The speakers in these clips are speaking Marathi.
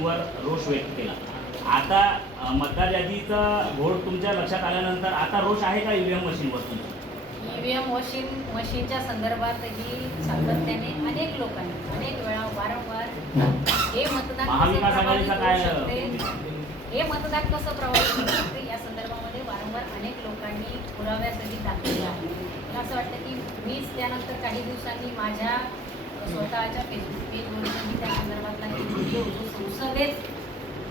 मशीनवर रोष व्यक्त केला. आता मतदार यादीचा घोळ तुमच्या लक्षात आल्यानंतर आता रोष आहे का ईव्हीएम मशीनवर तुमचा? ईव्हीएम मशीन मशीनच्या संदर्भातही सातत्याने अनेक लोकांनी अनेक वेळा वारंवार हे मतदान कसं महाविकास आघाडीचा काय हे मतदान कसं प्रभावित होऊ शकते? या संदर्भामध्ये वारंवार अनेक लोकांनी पुराव्यासहित दाखवले आहे. मला असं वाटतं की मीच त्यानंतर काही दिवसांनी माझ्या स्वतःच्या फेसबुक पेजवरून मी त्या संदर्भातला एक व्हिडिओ जो संसदेत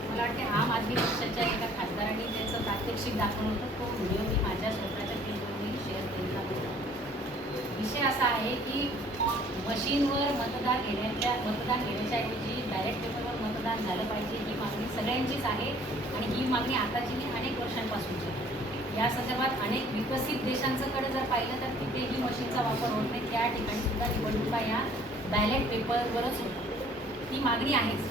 मला वाटते आम आदमी पक्षाच्या एका खासदारांनी त्याचं प्रात्यक्षिक दाखवलं होतं तो व्हिडिओ मी माझ्या स्वतःच्या पेजवरूनही शेअर केलेला होता विषय असा आहे की मशीनवर मतदान घेण्याच्या मतदान घेण्याच्या ऐवजी बॅलेट पेपरवर मतदान झालं पाहिजे ही मागणी सगळ्यांचीच आहे आणि ही मागणी आताची मी अनेक वर्षांपासूनची आहे. या संदर्भात अनेक विकसित देशांकडे जर पाहिलं तर तिथे ही मशीनचा वापर होत नाही त्या ठिकाणी सुद्धा निवडणुका या बॅलेट पेपरवरच होतात ती मागणी आहेच.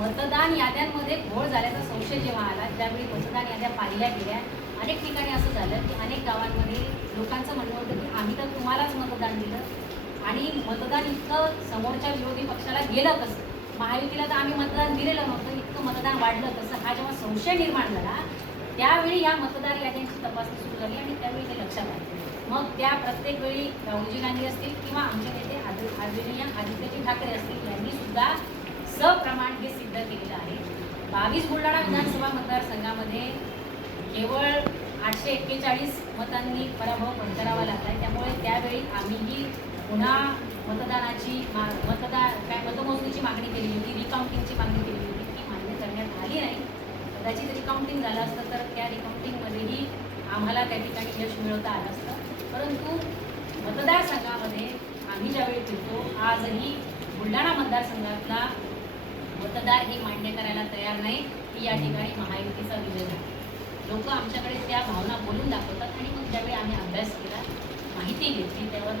मतदान याद्यांमध्ये घोळ झाल्याचा संशय जेव्हा आला त्यावेळी मतदान याद्या पाहिल्या गेल्या. अनेक ठिकाणी असं झालं की अनेक गावांमध्ये लोकांचं म्हणणं होतं की आम्ही तर तुम्हालाच मतदान दिलं. आणि मतदान इतकं समोरच्या विरोधी पक्षाला गेलं कसं? महायुतीला तर आम्ही मतदान दिलेलं नव्हतं इतकं मतदान वाढलं कसं? हा जेव्हा संशय निर्माण झाला त्यावेळी या मतदार याद्यांची तपासणी सुरू झाली आणि त्यावेळी ते लक्षात आलं. मग त्या प्रत्येक वेळी राहुलजी गांधी असतील किंवा आमच्या नेते आद आदरणीय आदित्यजी ठाकरे असतील यांनी सुद्धा सप्रमाण हे सिद्ध केलेलं आहे. बावीस बुलढाणा विधानसभा मतदारसंघामध्ये केवळ आठशे एक्केचाळीस मतांनी पराभव पत्करावा लागला त्यामुळे त्यावेळी आम्हीही पुन्हा मतदानाची मा मतदार काय मतमोजणीची मागणी केली होती रिकाउंटिंगची मागणी केली होती ती मान्य करण्यात आली नाही. कदाचित रिकाउंटिंग झालं असतं तर त्या रिकाउंटिंगमध्येही आम्हाला त्या ठिकाणी यश मिळवता आलं असतं. परंतु मतदारसंघामध्ये आम्ही ज्यावेळी फिरतो आजही बुलढाणा मतदारसंघातला मतदार हे मान्य करायला तयार नाही की या ठिकाणी महायुतीचा विजय झाला. लोक आमच्याकडे त्या भावना बोलून दाखवतात आणि मग ज्यावेळी आम्ही अभ्यास केला माहिती घेतली त्यावर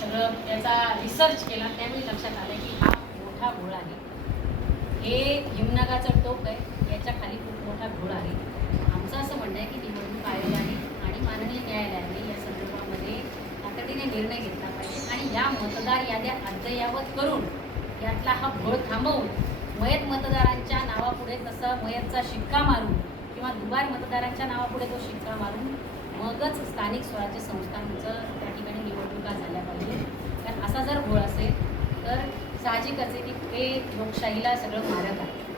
सगळं त्याचा रिसर्च केला त्यावेळी लक्षात आलं की हा मोठा घोळ आहे. हे हिमनगाचं टोक आहे याच्या खाली खूप मोठा घोळ आहे. आमचं असं म्हणणं आहे की निवडणूक आयोगाने आणि माननीय न्यायालयाने या संदर्भामध्ये तातडीने निर्णय घेतला पाहिजे. आणि या मतदार याद्या अद्ययावत करून यातला हा घोळ थांबवून मयत मतदारांच्या नावापुढे तसं मयतचा शिक्का मारून किंवा दुबार मतदारांच्या नावापुढे तो शिक्का मारून मगच स्थानिक स्वराज्य संस्थांचं त्या ठिकाणी निवडणुका झाल्या पाहिजे कारण असा जर घोळ असेल तर साहजिकच आहे की ते लोकशाहीला सगळं मारक आहे.